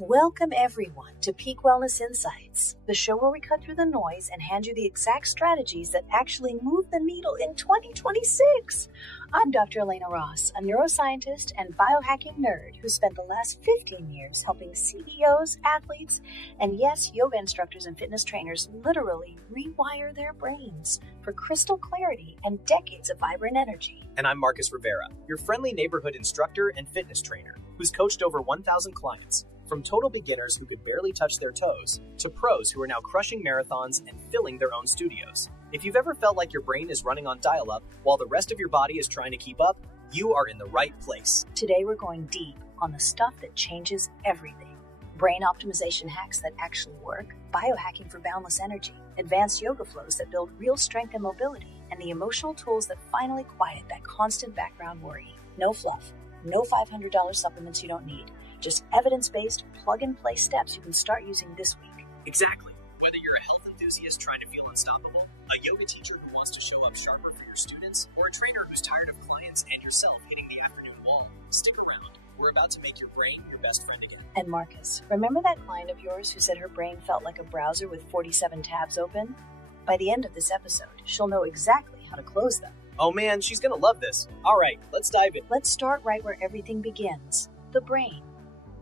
Welcome everyone to Peak Wellness Insights, the show where we cut through the noise and hand you the exact strategies that actually move the needle in 2026. I'm Dr. Elena Voss, a neuroscientist and biohacking nerd who spent the last 15 years helping CEOs, athletes, and yes, yoga instructors and fitness trainers literally rewire their brains for crystal clarity and decades of vibrant energy. And I'm Marcus Rivera, your friendly neighborhood instructor and fitness trainer who's coached over 1,000 clients. From total beginners who could barely touch their toes to pros who are now crushing marathons and filling their own studios. If you've ever felt like your brain is running on dial-up while the rest of your body is trying to keep up, you are in the right place. Today we're going deep on the stuff that changes everything. Brain optimization hacks that actually work, biohacking for boundless energy, advanced yoga flows that build real strength and mobility, and the emotional tools that finally quiet that constant background worry. No fluff, no $500 supplements you don't need. Just evidence-based, plug-and-play steps you can start using this week. Exactly. Whether you're a health enthusiast trying to feel unstoppable, a yoga teacher who wants to show up sharper for your students, or a trainer who's tired of clients and yourself hitting the afternoon wall, stick around. We're about to make your brain your best friend again. And Marcus, remember that client of yours who said her brain felt like a browser with 47 tabs open? By the end of this episode, she'll know exactly how to close them. Oh man, she's gonna love this. All right, let's dive in. Let's start right where everything begins, the brain.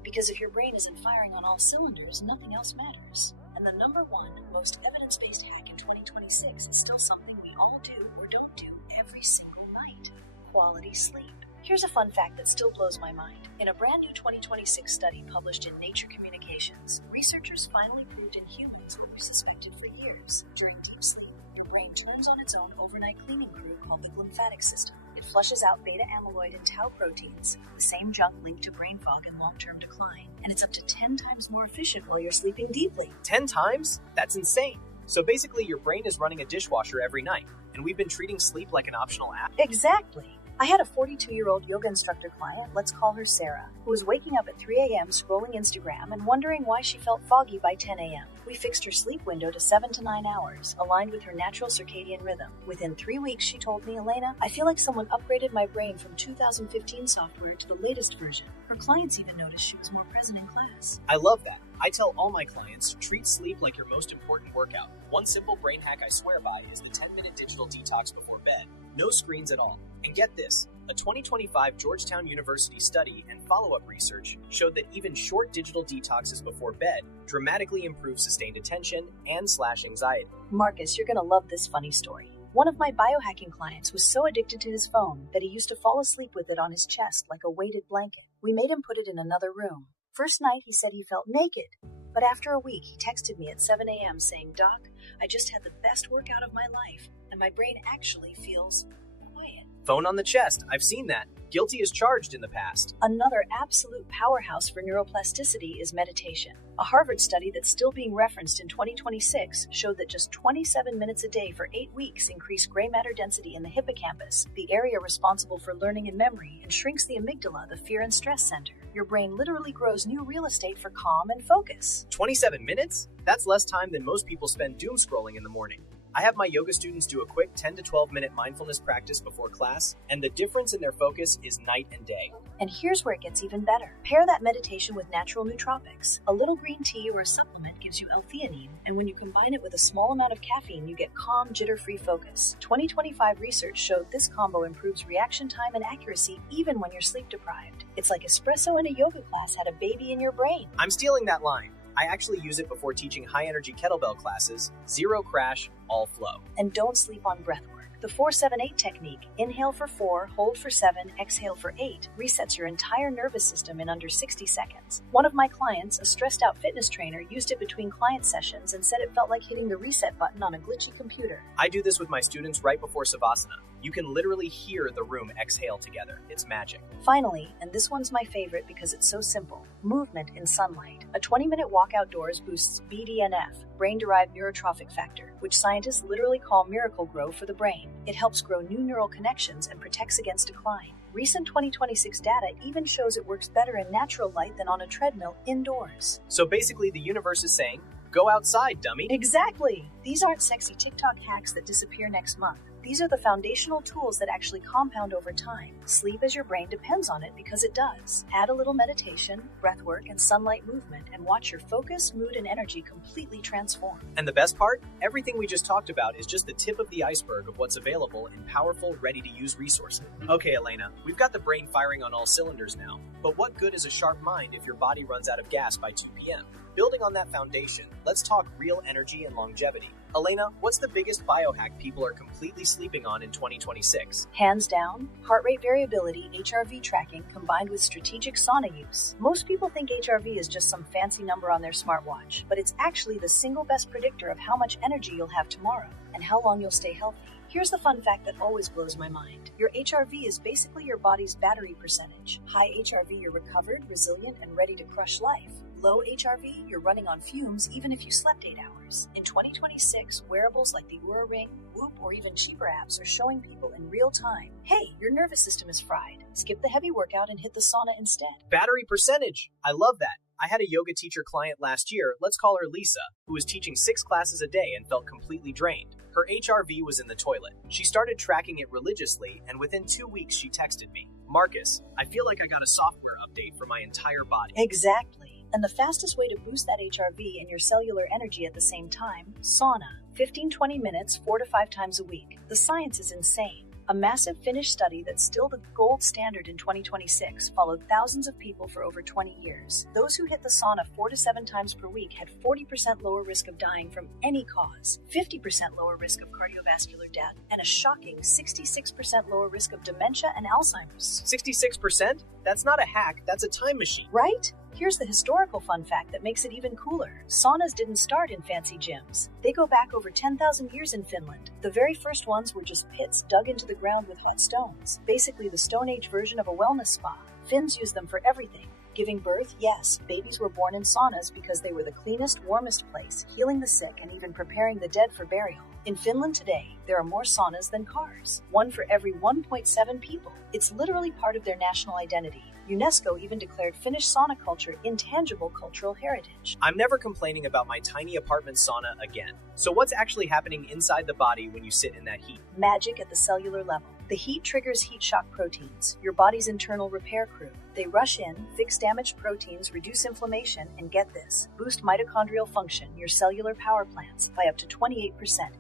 Because if your brain isn't firing on all cylinders, nothing else matters. And the number one most evidence-based hack in 2026 is still something we all do or don't do every single night: quality sleep. Here's a fun fact that still blows my mind. In a brand new 2026 study published in Nature Communications, researchers finally proved in humans what we suspected for years. During deep sleep, your brain turns on its own overnight cleaning crew called the lymphatic system. It flushes out beta amyloid and tau proteins, the same junk linked to brain fog and long-term decline. And it's up to 10 times more efficient while you're sleeping deeply. 10 times? That's insane. So basically, your brain is running a dishwasher every night, and we've been treating sleep like an optional app. Exactly. I had a 42-year-old yoga instructor client, let's call her Sarah, who was waking up at 3 a.m. scrolling Instagram and wondering why she felt foggy by 10 a.m. We fixed her sleep window to 7 to 9 hours, aligned with her natural circadian rhythm. Within 3 weeks, she told me, Elena, I feel like someone upgraded my brain from 2015 software to the latest version. Her clients even noticed she was more present in class. I love that. I tell all my clients, treat sleep like your most important workout. One simple brain hack I swear by is the 10-minute digital detox before bed. No screens at all. And get this, a 2025 Georgetown University study and follow-up research showed that even short digital detoxes before bed dramatically improve sustained attention and slash anxiety. Marcus, you're going to love this funny story. One of my biohacking clients was so addicted to his phone that he used to fall asleep with it on his chest like a weighted blanket. We made him put it in another room. First night, he said he felt naked. But after a week, he texted me at 7 a.m. saying, Doc, I just had the best workout of my life, and my brain actually feels quiet. Phone on the chest. I've seen that. Guilty as charged in the past. Another absolute powerhouse for neuroplasticity is meditation. A Harvard study that's still being referenced in 2026 showed that just 27 minutes a day for 8 weeks increased gray matter density in the hippocampus, the area responsible for learning and memory, and shrinks the amygdala, the fear and stress center. Your brain literally grows new real estate for calm and focus. 27 minutes? That's less time than most people spend doom scrolling in the morning. I have my yoga students do a quick 10 to 12 minute mindfulness practice before class, and the difference in their focus is night and day. And here's where it gets even better. Pair that meditation with natural nootropics. A little green tea or a supplement gives you L-theanine, and when you combine it with a small amount of caffeine, you get calm, jitter-free focus. 2025 research showed this combo improves reaction time and accuracy even when you're sleep deprived. It's like espresso in a yoga class had a baby in your brain. I'm stealing that line. I actually use it before teaching high-energy kettlebell classes, 0 crash, all flow. And don't sleep on breathwork. The 4-7-8 technique, inhale for 4, hold for 7, exhale for 8, resets your entire nervous system in under 60 seconds. One of my clients, a stressed-out fitness trainer, used it between client sessions and said it felt like hitting the reset button on a glitchy computer. I do this with my students right before Savasana. You can literally hear the room exhale together. It's magic. Finally, and this one's my favorite because it's so simple, movement in sunlight. A 20-minute walk outdoors boosts BDNF, brain-derived neurotrophic factor, which scientists literally call miracle grow for the brain. It helps grow new neural connections and protects against decline. Recent 2026 data even shows it works better in natural light than on a treadmill indoors. So basically, the universe is saying, Go outside, dummy. Exactly! These aren't sexy TikTok hacks that disappear next month. These are the foundational tools that actually compound over time. Sleep as your brain depends on it because it does. Add a little meditation, breathwork, and sunlight movement, and watch your focus, mood, and energy completely transform. And the best part? Everything we just talked about is just the tip of the iceberg of what's available in powerful, ready-to-use resources. Okay, Elena, we've got the brain firing on all cylinders now, but what good is a sharp mind if your body runs out of gas by 2 p.m.? Building on that foundation, let's talk real energy and longevity. Elena, what's the biggest biohack people are completely sleeping on in 2026? Hands down, heart rate variability, HRV tracking, combined with strategic sauna use. Most people think HRV is just some fancy number on their smartwatch, but it's actually the single best predictor of how much energy you'll have tomorrow and how long you'll stay healthy. Here's the fun fact that always blows my mind. Your HRV is basically your body's battery percentage. High HRV, you're recovered, resilient, and ready to crush life. Low HRV, you're running on fumes even if you slept 8 hours. In 2026, wearables like the Oura Ring, Whoop, or even cheaper apps are showing people in real time, hey, your nervous system is fried. Skip the heavy workout and hit the sauna instead. Battery percentage. I love that. I had a yoga teacher client last year, let's call her Lisa, who was teaching 6 classes a day and felt completely drained. Her HRV was in the toilet. She started tracking it religiously, and within 2 weeks she texted me, Marcus, I feel like I got a software update for my entire body. Exactly. And the fastest way to boost that HRV and your cellular energy at the same time, sauna. 15-20 minutes, 4 to 5 times a week. The science is insane. A massive Finnish study that's still the gold standard in 2026 followed thousands of people for over 20 years. Those who hit the sauna 4 to 7 times per week had 40% lower risk of dying from any cause, 50% lower risk of cardiovascular death, and a shocking 66% lower risk of dementia and Alzheimer's. 66%? That's not a hack, that's a time machine. Right? Here's the historical fun fact that makes it even cooler. Saunas didn't start in fancy gyms. They go back over 10,000 years in Finland. The very first ones were just pits dug into the ground with hot stones. Basically the Stone Age version of a wellness spa. Finns use them for everything. Giving birth, yes, babies were born in saunas because they were the cleanest, warmest place, healing the sick and even preparing the dead for burial. In Finland today, there are more saunas than cars. One for every 1.7 people. It's literally part of their national identity. UNESCO even declared Finnish sauna culture intangible cultural heritage. I'm never complaining about my tiny apartment sauna again. So what's actually happening inside the body when you sit in that heat? Magic at the cellular level. The heat triggers heat shock proteins, your body's internal repair crew. They rush in, fix damaged proteins, reduce inflammation, and get this, boost mitochondrial function, your cellular power plants, by up to 28%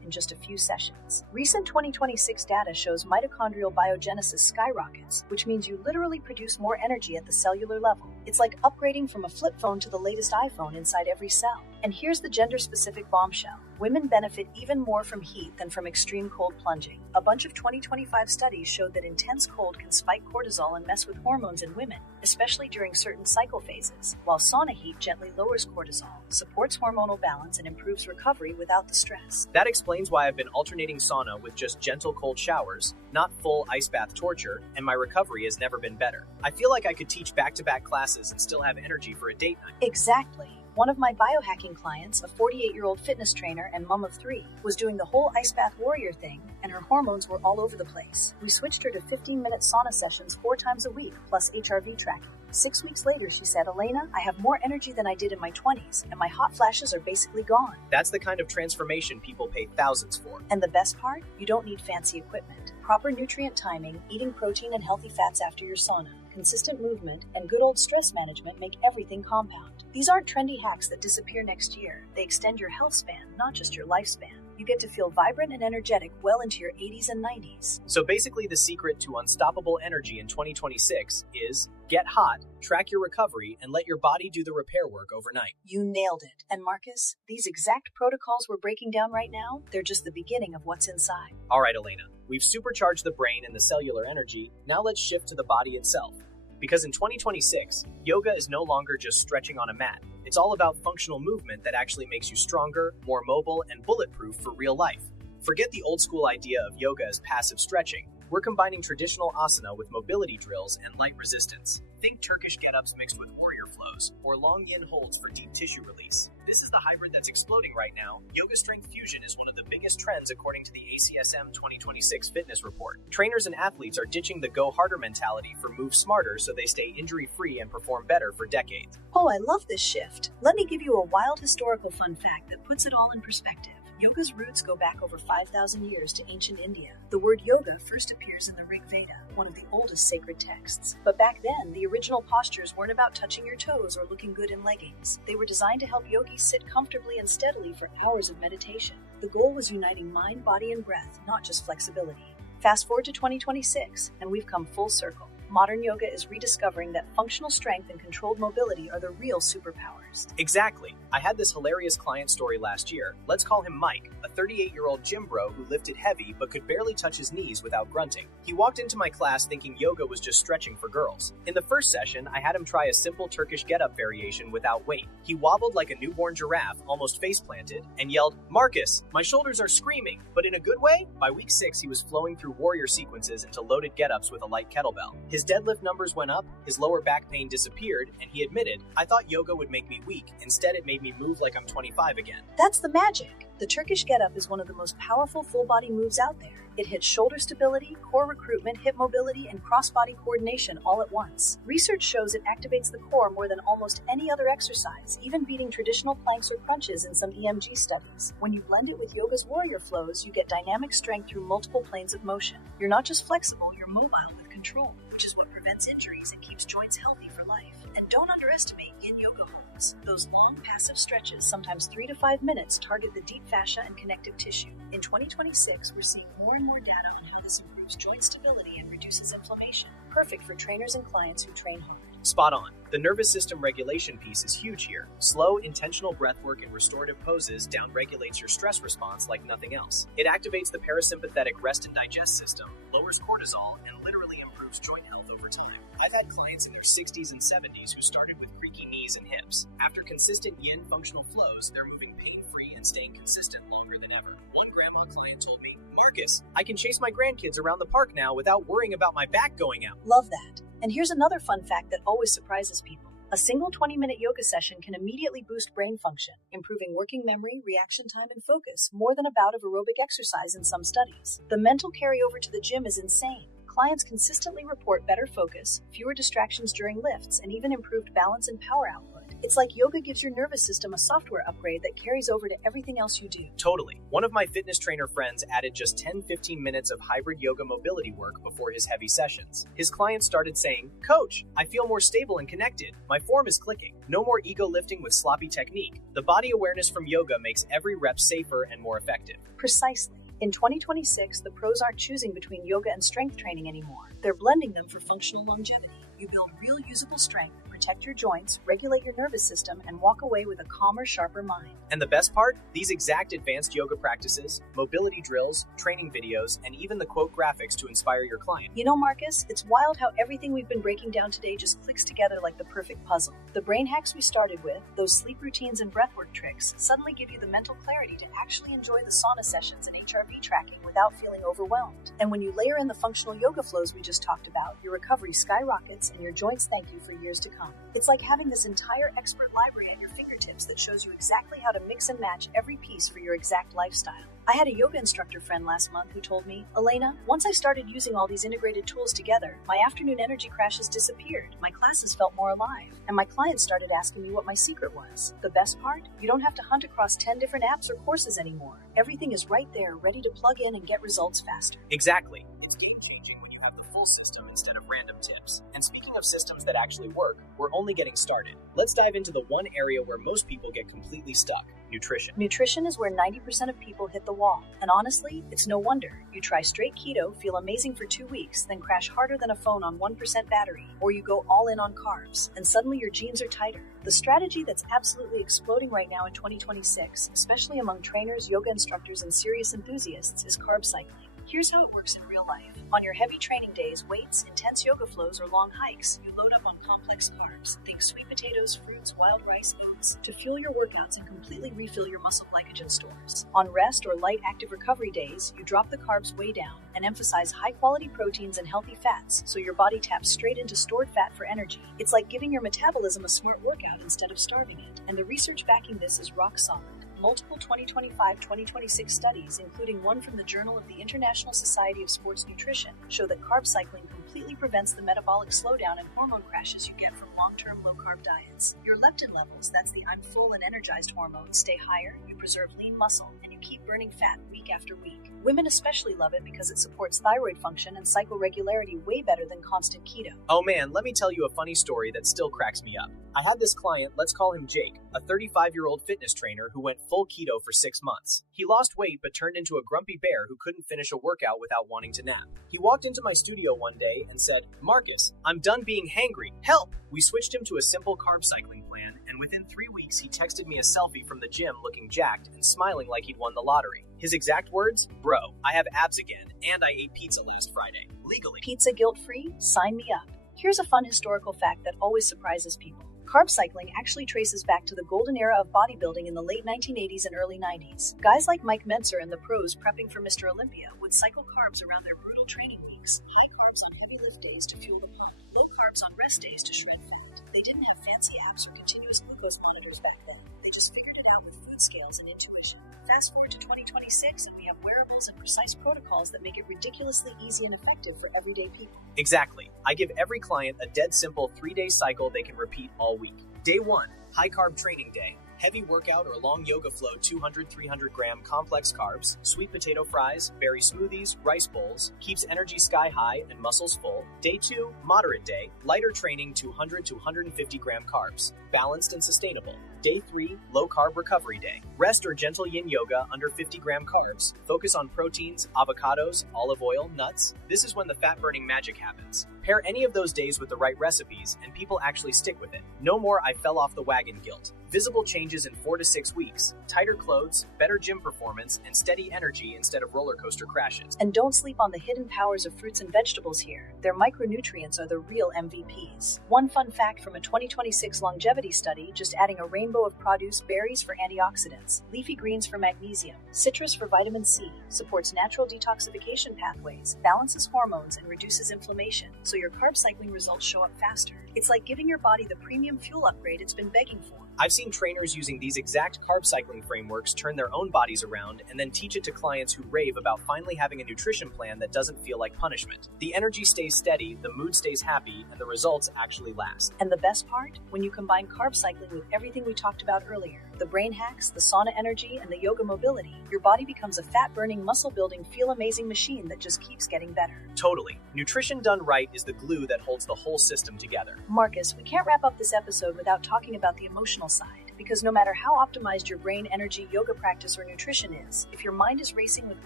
in just a few sessions. Recent 2026 data shows mitochondrial biogenesis skyrockets, which means you literally produce more energy at the cellular level. It's like upgrading from a flip phone to the latest iPhone inside every cell. And here's the gender-specific bombshell. Women benefit even more from heat than from extreme cold plunging. A bunch of 2025 studies showed that intense cold can spike cortisol and mess with hormones in women, especially during certain cycle phases, while sauna heat gently lowers cortisol, supports hormonal balance, and improves recovery without the stress. That explains why I've been alternating sauna with just gentle cold showers, not full ice bath torture, and my recovery has never been better. I feel like I could teach back-to-back classes and still have energy for a date night. Exactly. One of my biohacking clients, a 48-year-old fitness trainer and mom of 3, was doing the whole ice bath warrior thing, and her hormones were all over the place. We switched her to 15-minute sauna sessions 4 times a week, plus HRV tracking. 6 weeks later, she said, Elena, I have more energy than I did in my 20s, and my hot flashes are basically gone. That's the kind of transformation people pay thousands for. And the best part? You don't need fancy equipment. Proper nutrient timing, eating protein and healthy fats after your sauna, consistent movement, and good old stress management make everything compound. These aren't trendy hacks that disappear next year. They extend your health span, not just your lifespan. You get to feel vibrant and energetic well into your 80s and 90s. So basically the secret to unstoppable energy in 2026 is get hot, track your recovery, and let your body do the repair work overnight. You nailed it. And Marcus, these exact protocols we're breaking down right now, they're just the beginning of what's inside. All right, Elena, we've supercharged the brain and the cellular energy. Now let's shift to the body itself. Because in 2026, yoga is no longer just stretching on a mat. It's all about functional movement that actually makes you stronger, more mobile, and bulletproof for real life. Forget the old school idea of yoga as passive stretching. We're combining traditional asana with mobility drills and light resistance. Think Turkish get-ups mixed with warrior flows, or long yin holds for deep tissue release. This is the hybrid that's exploding right now. Yoga Strength Fusion is one of the biggest biggest trends according to the ACSM 2026 fitness report. Trainers and athletes are ditching the go harder mentality for move smarter so they stay injury-free and perform better for decades. Oh, I love this shift. Let me give you a wild historical fun fact that puts it all in perspective. Yoga's roots go back over 5,000 years to ancient India. The word yoga first appears in the Rig Veda, one of the oldest sacred texts. But back then, the original postures weren't about touching your toes or looking good in leggings. They were designed to help yogis sit comfortably and steadily for hours of meditation. The goal was uniting mind, body, and breath, not just flexibility. Fast forward to 2026, and we've come full circle. Modern yoga is rediscovering that functional strength and controlled mobility are the real superpowers. Exactly. I had this hilarious client story last year. Let's call him Mike, a 38-year-old gym bro who lifted heavy but could barely touch his knees without grunting. He walked into my class thinking yoga was just stretching for girls. In the first session, I had him try a simple Turkish get-up variation without weight. He wobbled like a newborn giraffe, almost face-planted, and yelled, "Marcus, my shoulders are screaming," but in a good way? By week 6, he was flowing through warrior sequences into loaded get-ups with a light kettlebell. His deadlift numbers went up, his lower back pain disappeared, and he admitted, "I thought yoga would make me weak. Instead, it made me move like I'm 25 again." That's the magic. The Turkish get-up is one of the most powerful full-body moves out there. It hits shoulder stability, core recruitment, hip mobility, and cross-body coordination all at once. Research shows it activates the core more than almost any other exercise, even beating traditional planks or crunches in some EMG studies. When you blend it with yoga's warrior flows, you get dynamic strength through multiple planes of motion. You're not just flexible, you're mobile with control, which is what prevents injuries and keeps joints healthy for life. And don't underestimate yin yoga holds. Those long, passive stretches, sometimes 3 to 5 minutes, target the deep fascia and connective tissue. In 2026, we're seeing more and more data on how this improves joint stability and reduces inflammation. Perfect for trainers and clients who train hard. Spot on. The nervous system regulation piece is huge here. Slow, intentional breathwork and restorative poses downregulates your stress response like nothing else. It activates the parasympathetic rest and digest system, lowers cortisol, and literally improves joint health over time. I've had clients in their 60s and 70s who started with creaky knees and hips. After consistent yin functional flows, they're moving pain-free and staying consistent longer than ever. One grandma client told me, "Marcus, I can chase my grandkids around the park now without worrying about my back going out." Love that. And here's another fun fact that always surprises people. A single 20-minute yoga session can immediately boost brain function, improving working memory, reaction time, and focus more than a bout of aerobic exercise in some studies. The mental carryover to the gym is insane. Clients consistently report better focus, fewer distractions during lifts, and even improved balance and power output. It's like yoga gives your nervous system a software upgrade that carries over to everything else you do. Totally. One of my fitness trainer friends added just 10-15 minutes of hybrid yoga mobility work before his heavy sessions. His clients started saying, "Coach, I feel more stable and connected. My form is clicking. No more ego lifting with sloppy technique. The body awareness from yoga makes every rep safer and more effective." Precisely. In 2026, the pros aren't choosing between yoga and strength training anymore. They're blending them for functional longevity. You build real usable strength, protect your joints, regulate your nervous system, and walk away with a calmer, sharper mind. And the best part? These exact advanced yoga practices, mobility drills, training videos, and even the quote graphics to inspire your client. You know, Marcus, it's wild how everything we've been breaking down today just clicks together like the perfect puzzle. The brain hacks we started with, those sleep routines and breathwork tricks, suddenly give you the mental clarity to actually enjoy the sauna sessions and HRV tracking without feeling overwhelmed. And when you layer in the functional yoga flows we just talked about, your recovery skyrockets and your joints thank you for years to come. It's like having this entire expert library at your fingertips that shows you exactly how to mix and match every piece for your exact lifestyle. I had a yoga instructor friend last month who told me, "Elena, once I started using all these integrated tools together, my afternoon energy crashes disappeared. My classes felt more alive. And my clients started asking me what my secret was." The best part? You don't have to hunt across 10 different apps or courses anymore. Everything is right there, ready to plug in and get results faster. Exactly. It's game-changing when you have the full system instead of random tips. And speaking of systems that actually work, we're only getting started. Let's dive into the one area where most people get completely stuck: nutrition. Nutrition is where 90% of people hit the wall. And honestly, it's no wonder. You try straight keto, feel amazing for 2 weeks, then crash harder than a phone on 1% battery. Or you go all in on carbs, and suddenly your jeans are tighter. The strategy that's absolutely exploding right now in 2026, especially among trainers, yoga instructors, and serious enthusiasts, is carb cycling. Here's how it works in real life. On your heavy training days, weights, intense yoga flows, or long hikes, you load up on complex carbs. Think sweet potatoes, fruits, wild rice, oats, to fuel your workouts and completely refill your muscle glycogen stores. On rest or light active recovery days, you drop the carbs way down and emphasize high-quality proteins and healthy fats, so your body taps straight into stored fat for energy. It's like giving your metabolism a smart workout instead of starving it. And the research backing this is rock solid. Multiple 2025-2026 studies, including one from the Journal of the International Society of Sports Nutrition, show that carb cycling completely prevents the metabolic slowdown and hormone crashes you get from long-term low-carb diets. Your leptin levels, that's the I'm full and energized hormone, stay higher, you preserve lean muscle, and you keep burning fat week after week. Women especially love it because it supports thyroid function and cycle regularity way better than constant keto. Oh man, let me tell you a funny story that still cracks me up. I had this client, let's call him Jake, a 35-year-old fitness trainer who went full keto for 6 months. He lost weight but turned into a grumpy bear who couldn't finish a workout without wanting to nap. He walked into my studio one day and said, "Marcus, I'm done being hangry. Help!" We switched him to a simple carb cycling plan, and within 3 weeks he texted me a selfie from the gym looking jacked and smiling like he'd won the lottery. His exact words, "Bro, I have abs again, and I ate pizza last Friday. Legally." Pizza guilt-free? Sign me up. Here's a fun historical fact that always surprises people. Carb cycling actually traces back to the golden era of bodybuilding in the late 1980s and early 90s. Guys like Mike Mentzer and the pros prepping for Mr. Olympia would cycle carbs around their brutal training weeks. High carbs on heavy lift days to fuel the pump. Low carbs on rest days to shred fat. They didn't have fancy apps or continuous glucose monitors back then. They just figured it out with food scales and intuition. Fast forward to 2026 and we have wearables and precise protocols that make it ridiculously easy and effective for everyday people. Exactly. I give every client a dead simple 3-day cycle they can repeat all week. Day 1, high carb training day. Heavy workout or long yoga flow 200-300 gram complex carbs, sweet potato fries, berry smoothies, rice bowls, keeps energy sky high and muscles full. Day 2, moderate day, lighter training 200-150 gram carbs, balanced and sustainable. Day 3, low carb recovery day. Rest or gentle yin yoga under 50 gram carbs. Focus on proteins, avocados, olive oil, nuts. This is when the fat burning magic happens. Pair any of those days with the right recipes and people actually stick with it. No more I fell off the wagon guilt. Visible changes in 4 to 6 weeks. Tighter clothes, better gym performance, and steady energy instead of roller coaster crashes. And don't sleep on the hidden powers of fruits and vegetables here. Their micronutrients are the real MVPs. One fun fact from a 2026 longevity study, just adding a rainbow of produce, berries for antioxidants, leafy greens for magnesium, citrus for vitamin C, supports natural detoxification pathways, balances hormones, and reduces inflammation, so your carb cycling results show up faster. It's like giving your body the premium fuel upgrade it's been begging for. I've seen trainers using these exact carb cycling frameworks turn their own bodies around and then teach it to clients who rave about finally having a nutrition plan that doesn't feel like punishment. The energy stays steady, the mood stays happy, and the results actually last. And the best part? When you combine carb cycling with everything we talked about earlier, the brain hacks, the sauna energy, and the yoga mobility, your body becomes a fat-burning, muscle-building, feel-amazing machine that just keeps getting better. Totally. Nutrition done right is the glue that holds the whole system together. Marcus, we can't wrap up this episode without talking about the emotional side. Because no matter how optimized your brain, energy, yoga practice, or nutrition is, if your mind is racing with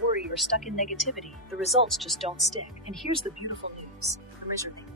worry or stuck in negativity, the results just don't stick. And here's the beautiful news.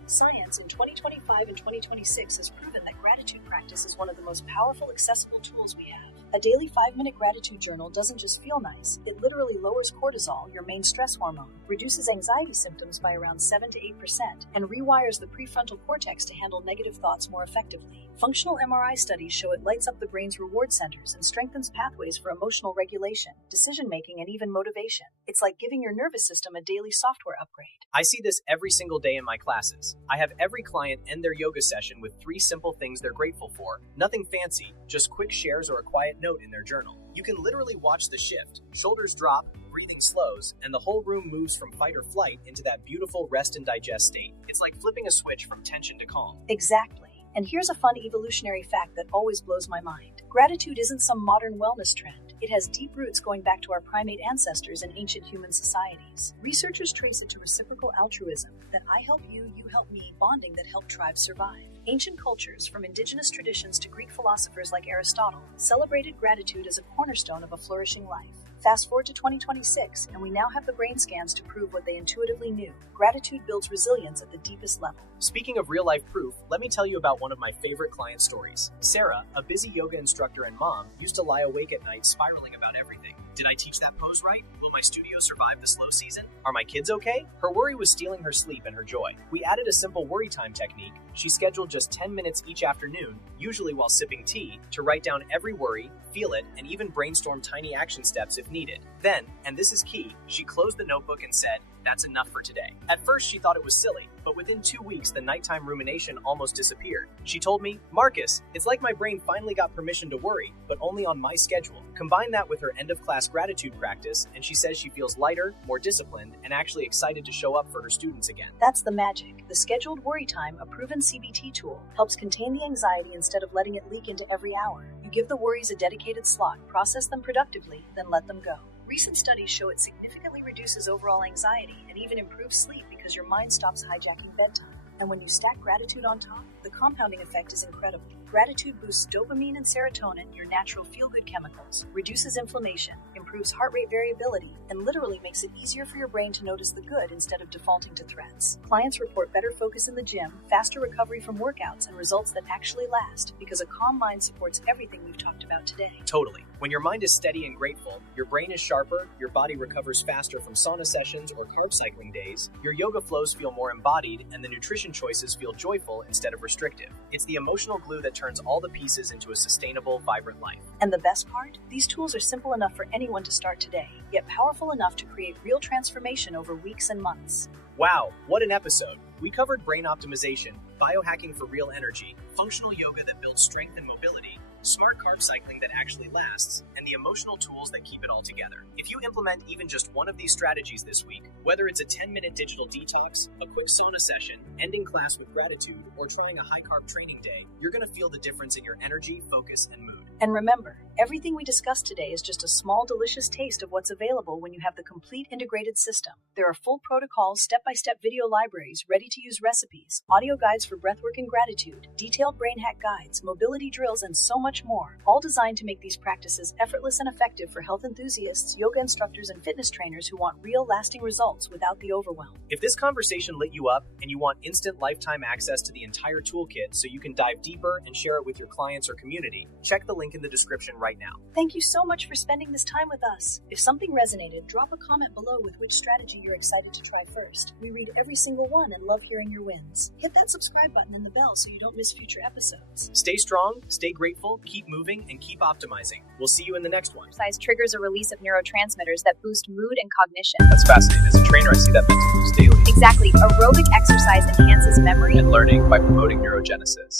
Science in 2025 and 2026 has proven that gratitude practice is one of the most powerful, accessible tools we have. A daily 5-minute gratitude journal doesn't just feel nice, it literally lowers cortisol, your main stress hormone, reduces anxiety symptoms by around 7 to 8%, and rewires the prefrontal cortex to handle negative thoughts more effectively. Functional MRI studies show it lights up the brain's reward centers and strengthens pathways for emotional regulation, decision-making, and even motivation. It's like giving your nervous system a daily software upgrade. I see this every single day in my classes. I have every client end their yoga session with 3 simple things they're grateful for. Nothing fancy, just quick shares or a quiet note in their journal. You can literally watch the shift. Shoulders drop, breathing slows, and the whole room moves from fight or flight into that beautiful rest and digest state. It's like flipping a switch from tension to calm. Exactly. And here's a fun evolutionary fact that always blows my mind. Gratitude isn't some modern wellness trend. It has deep roots going back to our primate ancestors and ancient human societies. Researchers trace it to reciprocal altruism, that I help you, you help me, bonding that helped tribes survive. Ancient cultures, from indigenous traditions to Greek philosophers like Aristotle, celebrated gratitude as a cornerstone of a flourishing life. Fast forward to 2026, and we now have the brain scans to prove what they intuitively knew. Gratitude builds resilience at the deepest level. Speaking of real-life proof, let me tell you about one of my favorite client stories. Sarah, a busy yoga instructor and mom, used to lie awake at night spiraling about everything. Did I teach that pose right? Will my studio survive the slow season? Are my kids okay? Her worry was stealing her sleep and her joy. We added a simple worry time technique. She scheduled just 10 minutes each afternoon, usually while sipping tea, to write down every worry, feel it, and even brainstorm tiny action steps if needed. Then, and this is key, she closed the notebook and said, that's enough for today. At first, she thought it was silly, but within 2 weeks, the nighttime rumination almost disappeared. She told me, Marcus, it's like my brain finally got permission to worry, but only on my schedule. Combine that with her end-of-class gratitude practice, and she says she feels lighter, more disciplined, and actually excited to show up for her students again. That's the magic. The scheduled worry time, a proven CBT tool, helps contain the anxiety instead of letting it leak into every hour. You give the worries a dedicated slot, process them productively, then let them go. Recent studies show it significantly reduces overall anxiety and even improves sleep because your mind stops hijacking bedtime. And when you stack gratitude on top, the compounding effect is incredible. Gratitude boosts dopamine and serotonin, your natural feel-good chemicals, reduces inflammation, improves heart rate variability, and literally makes it easier for your brain to notice the good instead of defaulting to threats. Clients report better focus in the gym, faster recovery from workouts, and results that actually last because a calm mind supports everything we've talked about today. Totally. When your mind is steady and grateful, your brain is sharper, your body recovers faster from sauna sessions or carb cycling days, your yoga flows feel more embodied, and the nutrition choices feel joyful instead of restrictive. It's the emotional glue that turns all the pieces into a sustainable, vibrant life. And the best part? These tools are simple enough for anyone to start today, yet powerful enough to create real transformation over weeks and months. Wow, what an episode! We covered brain optimization, biohacking for real energy, functional yoga that builds strength and mobility, smart carb cycling that actually lasts, and the emotional tools that keep it all together. If you implement even just one of these strategies this week, whether it's a 10-minute digital detox, a quick sauna session, ending class with gratitude, or trying a high-carb training day, you're going to feel the difference in your energy, focus, and mood. And remember, everything we discussed today is just a small, delicious taste of what's available when you have the complete integrated system. There are full protocols, step-by-step video libraries, ready-to-use recipes, audio guides for breathwork and gratitude, detailed brain hack guides, mobility drills, and so much more, all designed to make these practices effortless and effective for health enthusiasts, yoga instructors, and fitness trainers who want real, lasting results without the overwhelm. If this conversation lit you up and you want instant lifetime access to the entire toolkit so you can dive deeper and share it with your clients or community, check the link in the description right now. Thank you so much for spending this time with us. If something resonated, drop a comment below with which strategy you're excited to try first. We read every single one and love hearing your wins. Hit that subscribe button and the bell so you don't miss future episodes. Stay strong, stay grateful, keep moving, and keep optimizing. We'll see you in the next one. Exercise triggers a release of neurotransmitters that boost mood and cognition. That's fascinating. As a trainer, I see that mental boost daily. Exactly. Aerobic exercise enhances memory And learning by promoting neurogenesis.